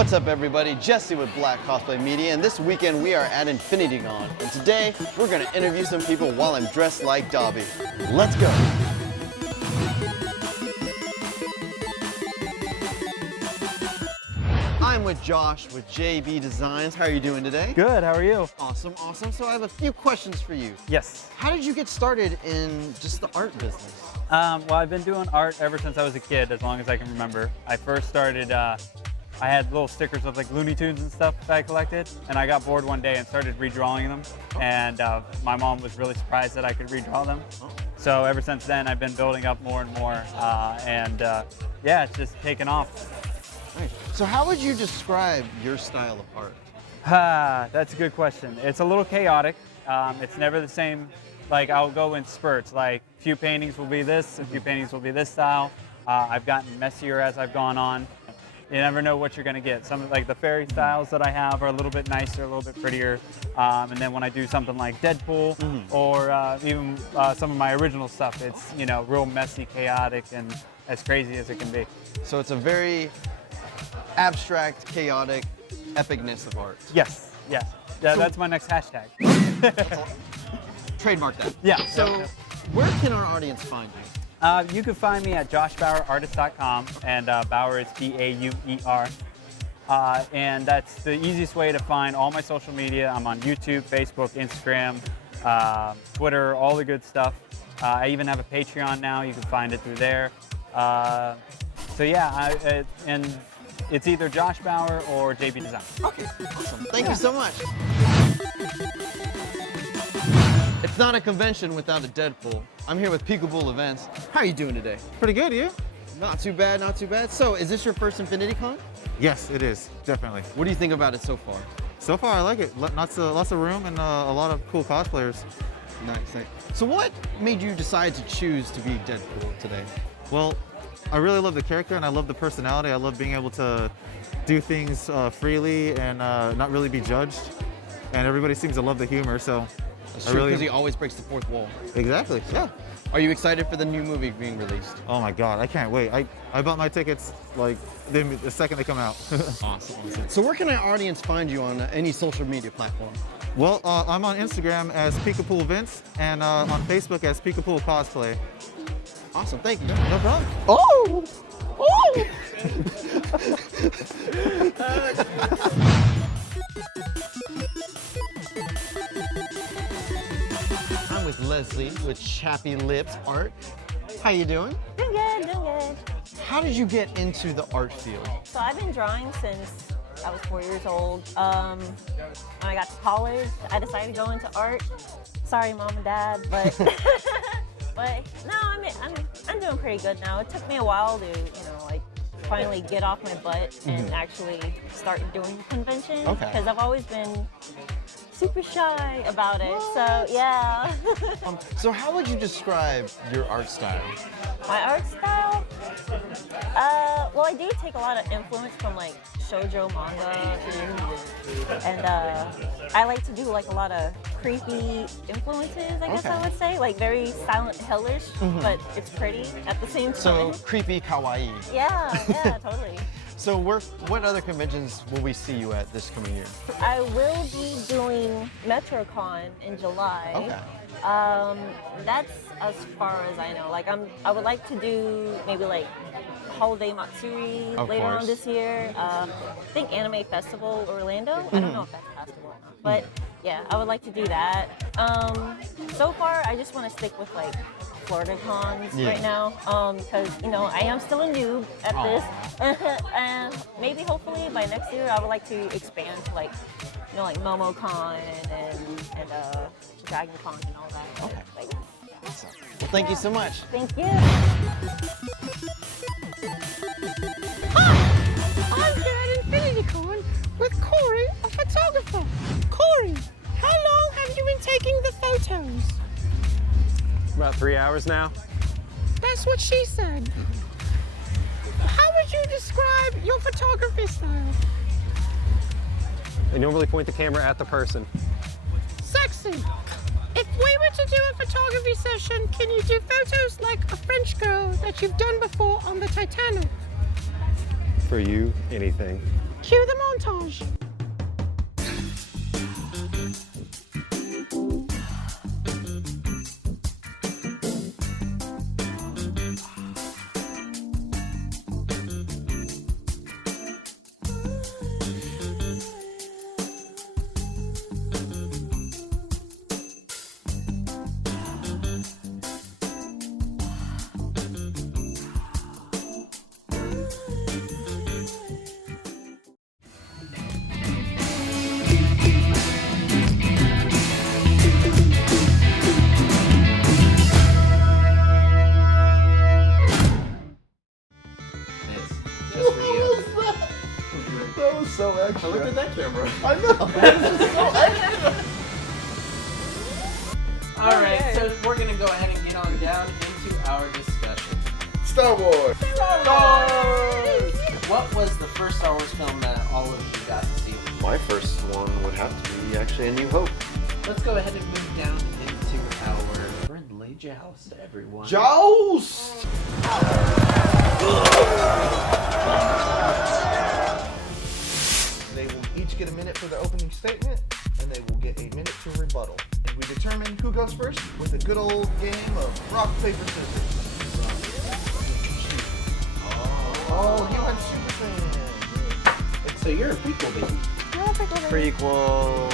What's up, everybody? Jesse with Black Cosplay Media, and this weekend we are at InfinityCon. And today we're going to interview some people while I'm dressed like Dobby. Let's go. I'm with Josh with JB Designs. How are you doing today? Good, how are you? Awesome, awesome. So I have a few questions for you. Yes. How did you get started in just the art business? Well, I've been doing art ever since I was a kid, as long as I can remember. I first started, I had little stickers of like Looney Tunes and stuff that I collected, and I got bored one day and started redrawing them. And my mom was really surprised that I could redraw them. So ever since then, I've been building up more and more, yeah, it's just taken off. Nice. So how would you describe your style of art? That's a good question. It's a little chaotic. It's never the same. Like, I'll go in spurts. Like, a few paintings will be this, a few paintings will be this style. I've gotten messier as I've gone on. You never know what you're gonna get. Some, like the fairy styles that I have are a little bit nicer, a little bit prettier. And then when I do something like Deadpool, or even some of my original stuff, it's, you know, real messy, chaotic, and as crazy as it can be. So it's a very abstract, chaotic epicness of art. Yes, yes. Yeah, that's my next hashtag. Trademark that. Yeah. So where can our audience find you? You can find me at joshbauerartist.com, and Bauer is B-A-U-E-R. And that's the easiest way to find all my social media. I'm on YouTube, Facebook, Instagram, Twitter, all the good stuff. I even have a Patreon now. You can find it through there. So yeah, and it's either Josh Bauer or JB Design. Okay, awesome. Thank you so much. It's not a convention without a Deadpool. I'm here with Peekaboo Events. How are you doing today? Pretty good, you? Not too bad, not too bad. So, is this your first InfinityCon? Yes, it is, definitely. What do you think about it so far? So far, I like it. Lots of room and a lot of cool cosplayers. Nice, nice. So what made you decide to choose to be Deadpool today? Well, I really love the character and I love the personality. I love being able to do things freely and not really be judged. And everybody seems to love the humor, so. That's true, because he always breaks the fourth wall. Exactly, yeah. Are you excited for the new movie being released? Oh my God, I can't wait. I bought my tickets like the second they come out. Awesome. So where can our audience find you on any social media platform? Well, I'm on Instagram as Peekaboo Vince and on Facebook as Peekaboo Cosplay. Awesome, thank you. No problem. Oh! Oh! I'm with Leslie with Chappy Lips Art. How you doing? Doing good, doing good. How did you get into the art field? So I've been drawing since I was 4 years old. When I got to college, I decided to go into art. Sorry, mom and dad, but but no, I'm doing pretty good now. It took me a while to, like finally get off my butt and actually start doing conventions. Because I've always been super shy about it. So yeah. So how would you describe your art style? My art style? Well, I do take a lot of influence from like shoujo manga, and I like to do like a lot of creepy influences, I guess I would say, like very Silent Hill-ish, but it's pretty at the same time. So creepy, kawaii. Yeah, totally. So what other conventions will we see you at this coming year? I will be doing MetroCon in July. Okay. That's as far as I know. Like I would like to do maybe like Holiday Matsuri later on this year. I think Anime Festival Orlando. I don't know if that's possible or not, but yeah, I would like to do that. So far, I just want to stick with like Florida cons right now, because I am still a noob at this, and maybe hopefully by next year I would like to expand to like like MomoCon and Dragon Con and all that. Okay. Like, Awesome. Well, thank you so much. Thank you. I'm here at InfinityCon with Corey, a photographer. Corey, how long have you been taking the photos? About 3 hours now. That's what she said. How would you describe your photography style? I normally point the camera at the person. Sexy. If we were to do a photography session, can you do photos like a French girl that you've done before on the Titanic? For you, anything. Cue the montage. That was so extra. Look at that camera. I know. That was so extra. All right, so we're gonna go ahead and get on down into our discussion. Star Wars. Star Wars! What was the first Star Wars film that all of you got to see? My first one would have to be actually A New Hope. Let's go ahead and move down into our friendly joust, everyone. Joust. They will each get a minute for the opening statement, and they will get a minute to rebuttal. And we determine who goes first with a good old game of rock, paper, scissors. Oh, you went Super Saiyan. So you're a prequel baby. Prequel.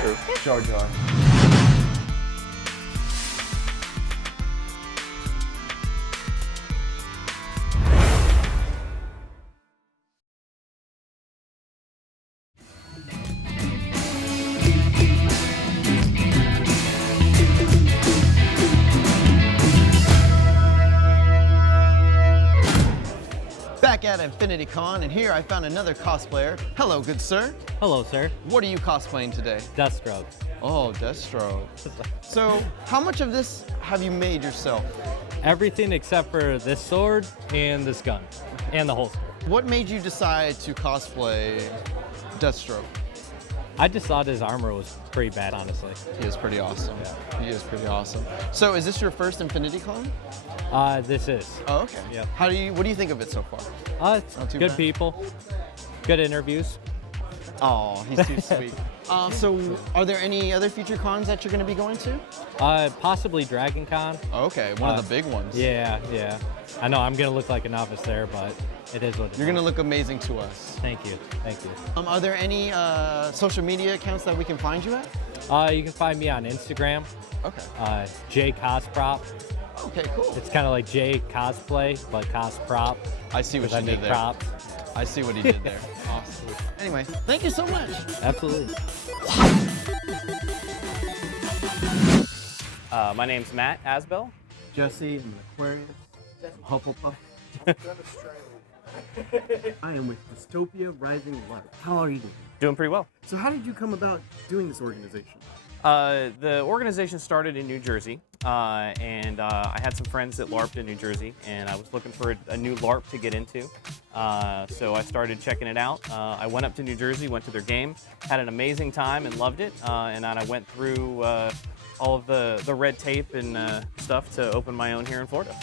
True. Jar Jar. Back at Infinity Con, and here I found another cosplayer. Hello, good sir. Hello, sir. What are you cosplaying today? Deathstroke. Oh, Deathstroke. So, how much of this have you made yourself? Everything except for this sword and this gun and the holster. What made you decide to cosplay Deathstroke? I just thought his armor was pretty bad, honestly. He is pretty awesome. He is pretty awesome. So, is this your first Infinity Con? This is. Oh, okay. Yep. What do you think of it so far? It's Not too good bad. people, good interviews. Oh, he's too sweet. So, are there any other future cons that you're going to be going to? Possibly Dragon Con. Oh, okay, one of the big ones. Yeah. I know I'm gonna look like a novice there, but it is what it is. You're going to look amazing to us. Thank you. Are there any social media accounts that we can find you at? You can find me on Instagram, Okay. J Cosprop. Okay, cool. It's kind of like J Cosplay, but Cosprop. I see what 'cause you I did make there. props. I see what he did there. Awesome. Anyway, thank you so much. Absolutely. My name's Matt Asbell. Jesse, I'm an Aquarius, Hufflepuff. I am with Dystopia Rising Lark. How are you doing? Doing pretty well. So how did you come about doing this organization? The organization started in New Jersey, and I had some friends that LARPed in New Jersey, and I was looking for a new LARP to get into. So I started checking it out. I went up to New Jersey, went to their game, had an amazing time and loved it, and then I went through all of the red tape and stuff to open my own here in Florida.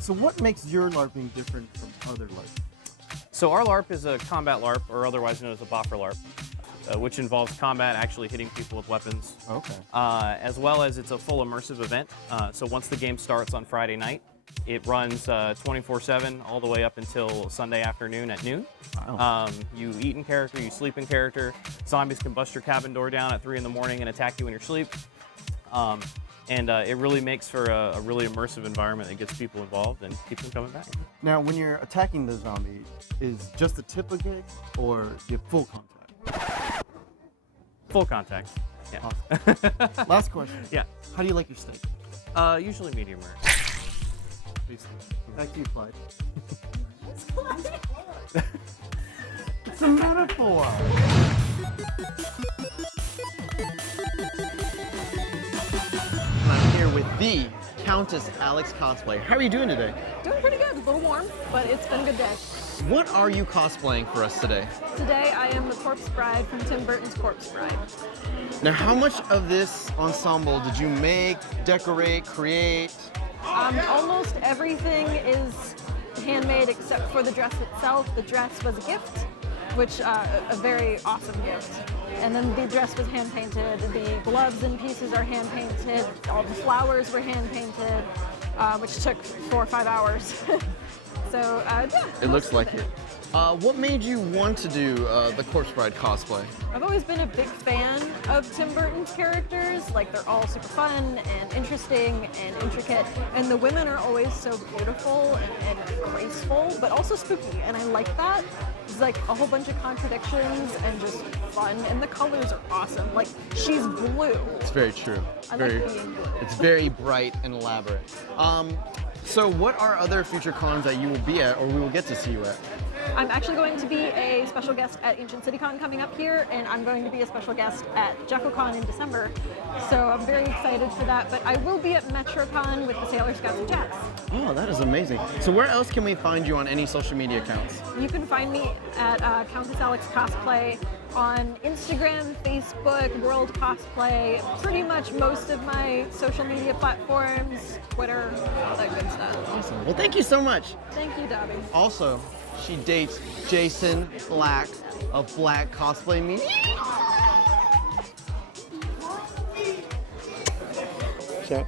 So what makes your LARPing different from other LARPing? So our LARP is a combat LARP, or otherwise known as a Boffer LARP, which involves combat, actually hitting people with weapons. Okay. As well as it's a full immersive event. So once the game starts on Friday night, it runs 24/7 all the way up until Sunday afternoon at noon. Wow. You eat in character, you sleep in character. Zombies can bust your cabin door down at 3 in the morning and attack you in your sleep. And it really makes for a really immersive environment that gets people involved and keeps them coming back. Now, when you're attacking the zombie, is just the tip a gig or you have full contact? Full contact. Yeah. Awesome. Last question. Yeah. How do you like your steak? Usually medium rare. Back to you, Clyde. It's a metaphor. I'm here with the Countess Alex cosplay. How are you doing today? Doing pretty good. A little warm, but it's been a good day. What are you cosplaying for us today? Today I am the Corpse Bride from Tim Burton's Corpse Bride. Now, how much of this ensemble did you make, decorate, create? Almost everything is handmade except for the dress itself. The dress was a gift, which a very awesome gift. And then the dress was hand painted. The gloves and pieces are hand painted. All the flowers were hand painted, which took 4 or 5 hours. So yeah. It looks like it. What made you want to do the Corpse Bride cosplay? I've always been a big fan of Tim Burton's characters. Like, they're all super fun and interesting and intricate. And the women are always so beautiful and graceful, but also spooky. And I like that. It's like a whole bunch of contradictions and just fun. And the colors are awesome. Like, she's blue. It's very true. I like being blue. It's very bright and elaborate. So what are other future cons that you will be at or we will get to see you at? I'm actually going to be a special guest at Ancient City Con coming up here, and I'm going to be a special guest at JekoCon in December. So I'm very excited for that, but I will be at MetroCon with the Sailor Scouts and Jacks. Oh, that is amazing. So where else can we find you on any social media accounts? You can find me at Countess Alex Cosplay on Instagram, Facebook, World Cosplay, pretty much most of my social media platforms, Twitter, all that good stuff. Awesome. Well, thank you so much. Thank you, Dobby. Also, she dates Jason Black of Black Cosplay Media. Check.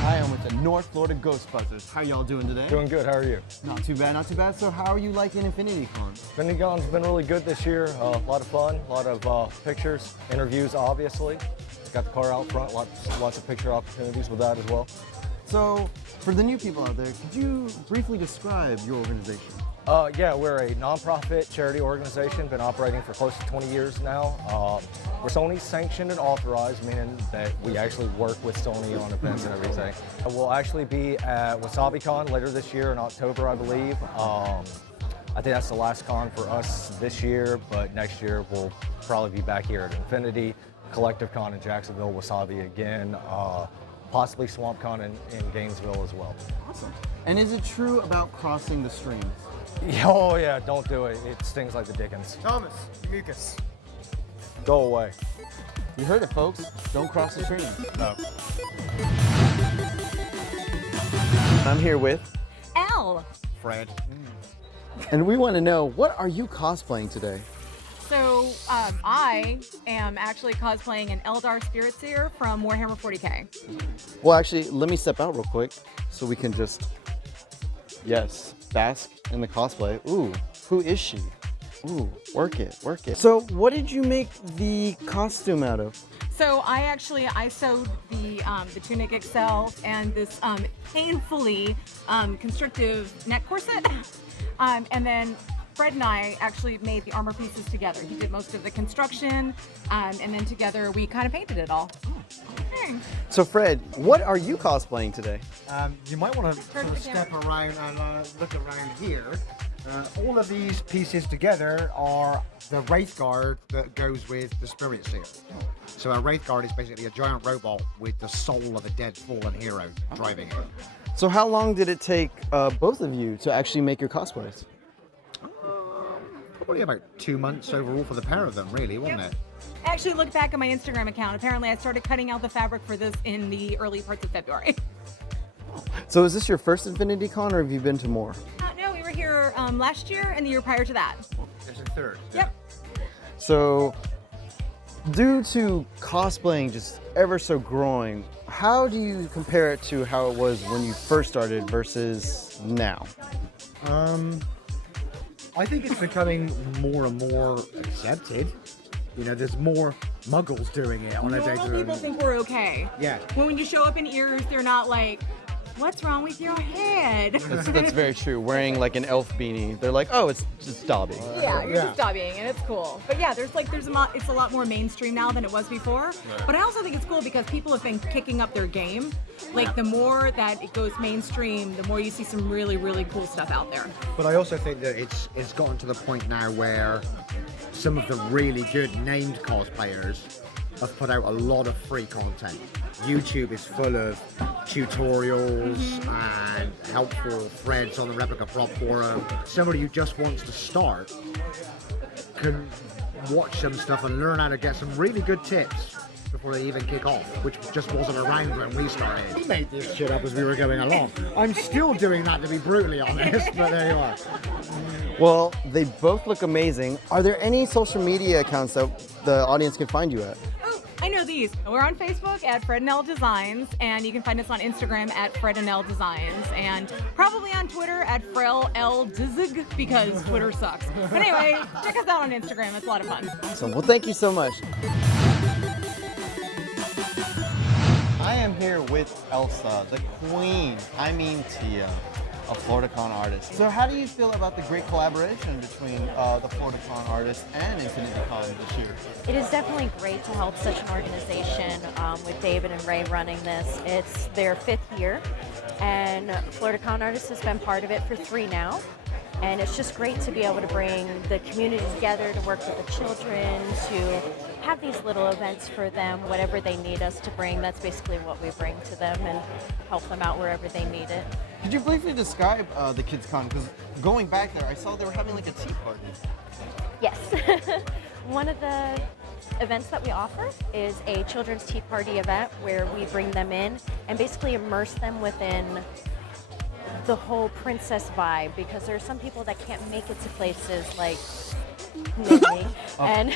Hi, I'm with the North Florida Ghostbusters. How y'all doing today? Doing good. How are you? Not too bad, not too bad. So how are you liking Infinity Con? Infinity Con's been really good this year. A lot of fun, a lot of pictures, interviews, obviously. Got the car out front, lots of picture opportunities with that as well. So, for the new people out there, could you briefly describe your organization? Yeah, we're a nonprofit charity organization, been operating for close to 20 years now. We're Sony sanctioned and authorized, meaning that we actually work with Sony on events and everything. We'll actually be at WasabiCon later this year in October, I believe. I think that's the last con for us this year, but next year we'll probably be back here at Infinity, Collective Con in Jacksonville, Wasabi again, possibly Swamp Con in Gainesville as well. Awesome. And is it true about crossing the streams? Oh yeah, don't do it. It stings like the dickens. Thomas, mucus. Go away. You heard it, folks. Don't cross the stream. No. I'm here with Al. Fred. And we want to know, what are you cosplaying today? So I am actually cosplaying an Eldar Spirit Seer from Warhammer 40k. Well, actually, let me step out real quick so we can just, yes, bask in the cosplay. Ooh, who is she? Ooh, work it, work it. So what did you make the costume out of? So I sewed the tunic itself and this painfully constrictive neck corset. And then Fred and I actually made the armor pieces together. He did most of the construction, and then together we kind of painted it all. So Fred, what are you cosplaying today? You might want to sort of step around and look around here. All of these pieces together are the Wraith Guard that goes with the Spirit Seer. So a Wraith Guard is basically a giant robot with the soul of a dead fallen hero driving it. So how long did it take both of you to actually make your cosplays? Probably about 2 months overall for the pair of them, really, wasn't it? I actually looked back at my Instagram account. Apparently I started cutting out the fabric for this in the early parts of February. So is this your first Infinity Con or have you been to more? No, we were here last year and the year prior to that. It's the third. Yep. So due to cosplaying just ever so growing, how do you compare it to how it was when you first started versus now? I think it's becoming more and more accepted. You know, there's more muggles doing it on a day-to-day. Normal people think we're okay. Yeah. When you show up in ears, they're not like, what's wrong with your head? That's very true. Wearing like an elf beanie, they're like, oh, it's just Dobby. Yeah, you're just Dobbying, and it's cool. But yeah, it's a lot more mainstream now than it was before. Right. But I also think it's cool because people have been kicking up their game. Like the more that it goes mainstream, the more you see some really, really cool stuff out there. But I also think that it's gotten to the point now where some of the really good named cosplayers have put out a lot of free content. YouTube is full of tutorials and helpful threads on the Replica Prop forum. Somebody who just wants to start can watch some stuff and learn how to get some really good tips before they even kick off, which just wasn't around when we started. We made this shit up as we were going along. I'm still doing that, to be brutally honest, but there you are. Well, they both look amazing. Are there any social media accounts that the audience can find you at? Oh, I know these. We're on Facebook at Fred and Elle Designs, and you can find us on Instagram at Fred and Elle Designs, and probably on Twitter at Frel L Dizig, because Twitter sucks. But anyway, check us out on Instagram. It's a lot of fun. Awesome. Well, thank you so much. I am here with Elsa, the queen, Tia, a FloridaCon artist. So how do you feel about the great collaboration between the FloridaCon artist and InfinityCon this year? It is definitely great to help such an organization with David and Ray running this. It's their 5th year, and FloridaCon Artists has been part of it for 3 now. And it's just great to be able to bring the community together, to work with the children, to have these little events for them, whatever they need us to bring. That's basically what we bring to them and help them out wherever they need it. Could you briefly describe the Kids Con? Because going back there, I saw they were having like a tea party. Yes. One of the events that we offer is a children's tea party event where we bring them in and basically immerse them within the whole princess vibe, because there are some people that can't make it to places like Disney and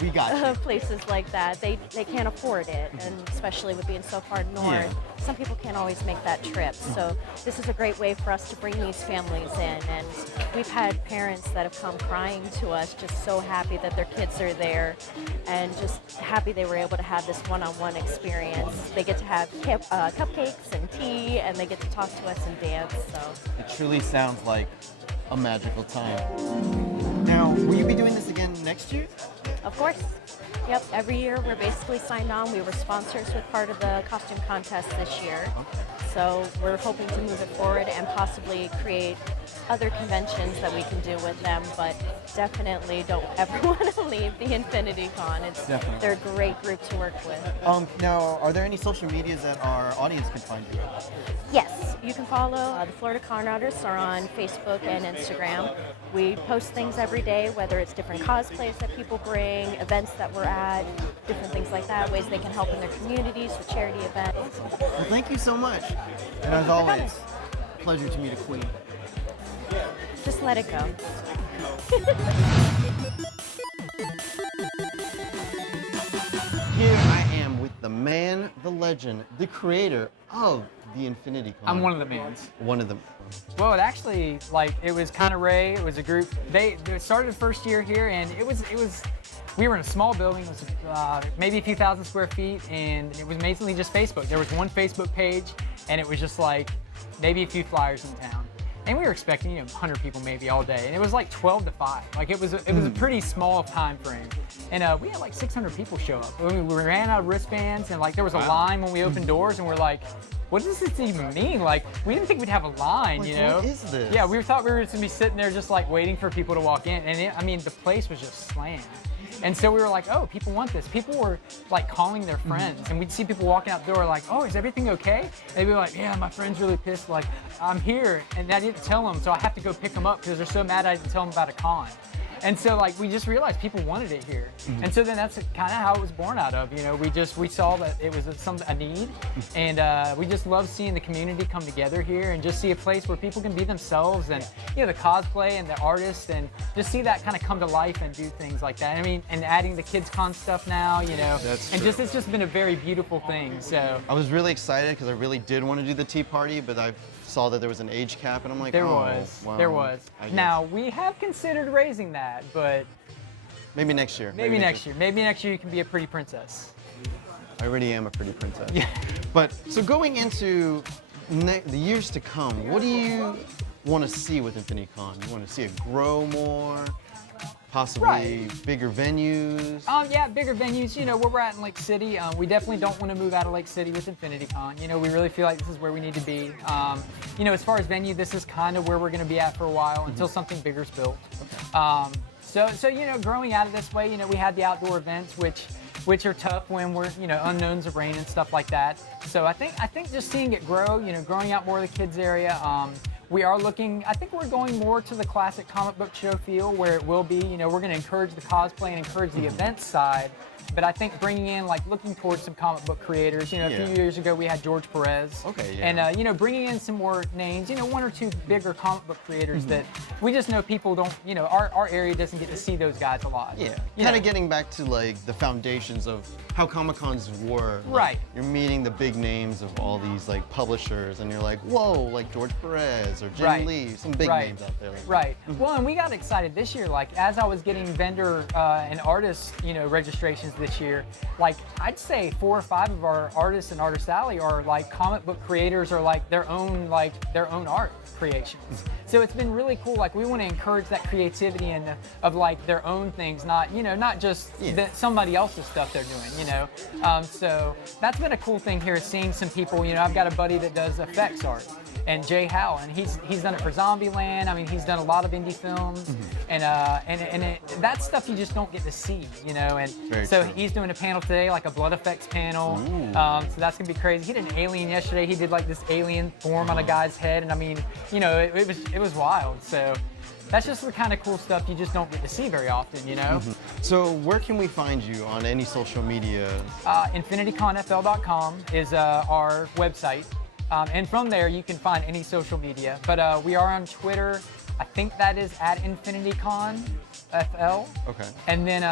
we got you. places like that. They can't afford it, and especially with being so far north, some people can't always make that trip. So this is a great way for us to bring these families in, and we've had parents that have come crying to us, just so happy that their kids are there and just happy they were able to have this one-on-one experience. They get to have cupcakes and tea, and they get to talk to us and dance. So It truly sounds like a magical time. Now, will you be doing this again next year? of course. Yep, every year we're basically signed on. We were sponsors with part of the costume contest this year. So we're hoping to move it forward and possibly create other conventions that we can do with them, but definitely don't ever want to leave the InfinityCon. They're a great group to work with. Now, are there any social medias that our audience can find you at? Yes, you can follow the FloridaCon Artists are on Facebook and Instagram. We post things every day, whether it's different cosplays that people bring, events that we're at, different things like that, ways they can help in their communities with charity events. Well, thank you so much. And as always, pleasure to meet a queen. Just let it go. Here I am with the man, the legend, the creator of the InfinityCon. I'm one of the mans. One of them. Well, it actually, it was kind of Ray. It was a group. They started the first year here, and it was. We were in a small building. It was maybe a few thousand square feet, and it was mainly just Facebook. There was one Facebook page, and it was just maybe a few flyers in town. And we were expecting 100 people maybe all day, and it was 12 to 5. It was a pretty small time frame, and we had 600 people show up. We ran out of wristbands, and there was a line when we opened doors, and we're like, what does this even mean? We didn't think we'd have a line, What is this? Yeah, we thought we were just gonna be sitting there just waiting for people to walk in, and the place was just slammed. And so we were like, oh, people want this. People were calling their friends, and we'd see people walking out the door oh, is everything okay? And they'd be like, yeah, my friend's really pissed. I'm here, and I didn't tell them, so I have to go pick them up because they're so mad I didn't tell them about a con. And so we just realized people wanted it here. And so then that's kind of how it was born out of. We saw that it was a need, and we just love seeing the community come together here and just see a place where people can be themselves, and the cosplay and the artists, and just see that kind of come to life and do things like that. And adding the Kids Con stuff now, That's and true. it's just been a very beautiful thing. So I was really excited because I really did want to do the tea party, but I saw that there was an age cap, and I'm like, there oh, was. well, There was. I guess. Now we have considered raising that, but maybe next year. maybe next year. Maybe next year you can be a pretty princess. I already am a pretty princess. Yeah. But so going into the years to come, what do you want to see with InfinityCon? You want to see it grow more? Possibly bigger venues? Yeah, bigger venues. Where we're at in Lake City, we definitely don't want to move out of Lake City with InfinityCon. We really feel like this is where we need to be. As far as venue, this is kind of where we're going to be at for a while until something bigger's built. So growing out of this way, we had the outdoor events, which are tough when we're, unknowns of rain and stuff like that. So I think just seeing it grow, growing out more of the kids area. We are looking, I think we're going more to the classic comic book show feel where it will be, we're going to encourage the cosplay and encourage the event side, but I think bringing in, like, looking towards some comic book creators. You know, a few years ago we had George Perez. Okay, yeah. And, you know, bringing in some more names, you know, one or two bigger comic book creators that we just know people don't, you know, our area doesn't get to see those guys a lot. Yeah, You kind know? of getting back to like the foundations of how Comic-Cons were. Like, Right. You're meeting the big names of all these like publishers, and you're like, whoa, like George Perez or Jim Right. Lee, some big Right. names out there. Right. Well, and we got excited this year. Like, as I was getting vendor and artist, you know, registrations this year, like, I'd say 4 or 5 of our artists and Artist Alley are like comic book creators or like their own art creations. So it's been really cool. Like, we want to encourage that creativity and of like their own things, not, you know, not just somebody else's stuff they're doing, you know. So that's been a cool thing here, is seeing some people. You know, I've got a buddy that does effects art, and Jay Howe, and he's done it for Zombieland. I mean, he's done a lot of indie films, and that's stuff you just don't get to see, you know. And Very so true. he's doing a panel today, like a blood effects panel. So that's gonna be crazy. He did an alien yesterday. He did like this alien form on a guy's head, and I mean, you know, it was wild. So that's just the kind of cool stuff you just don't get to see very often, you know. So where can we find you on any social media? InfinityConFL.com is our website. And from there, you can find any social media. But we are on Twitter. I think that is at InfinityConFL. Okay. And then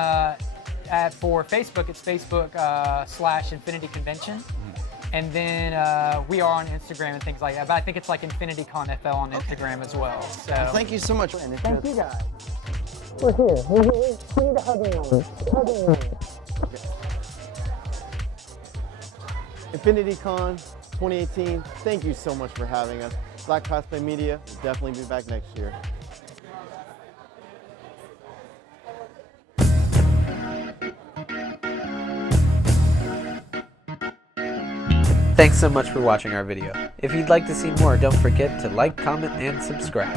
for Facebook, it's Facebook/InfinityConvention. And then we are on Instagram and things like that. But I think it's like InfinityConFL on Instagram as well. So Thank you so much. Thank you guys. We're here. We need a hugging moment. Hugging moment. InfinityCon 2018, thank you so much for having us. Black Cosplay Media will definitely be back next year. Thanks so much for watching our video. If you'd like to see more, don't forget to like, comment, and subscribe.